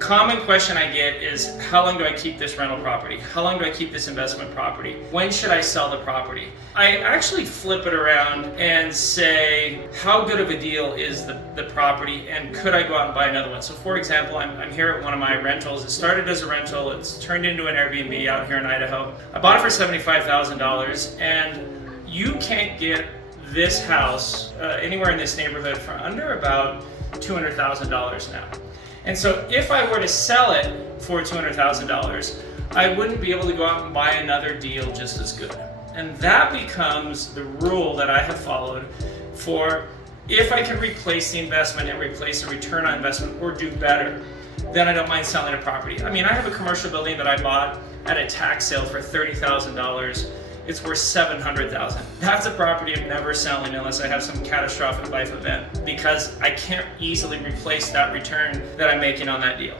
Common question I get is, how long do I keep this rental property? How long do I keep this investment property? When should I sell the property? I actually flip it around and say, how good of a deal is the property, and could I go out and buy another one? So for example, I'm here at one of my rentals. It started as a rental, it's turned into an Airbnb out here in Idaho. I bought it for $75,000, and you can't get this house anywhere in this neighborhood for under about $200,000 now. And so if I were to sell it for $200,000, I wouldn't be able to go out and buy another deal just as good. And that becomes the rule that I have followed for, if I can replace the investment and replace the return on investment or do better, then I don't mind selling a property. I mean, I have a commercial building that I bought at a tax sale for $30,000. It's worth $700,000. That's a property I'm never selling unless I have some catastrophic life event, because I can't easily replace that return that I'm making on that deal.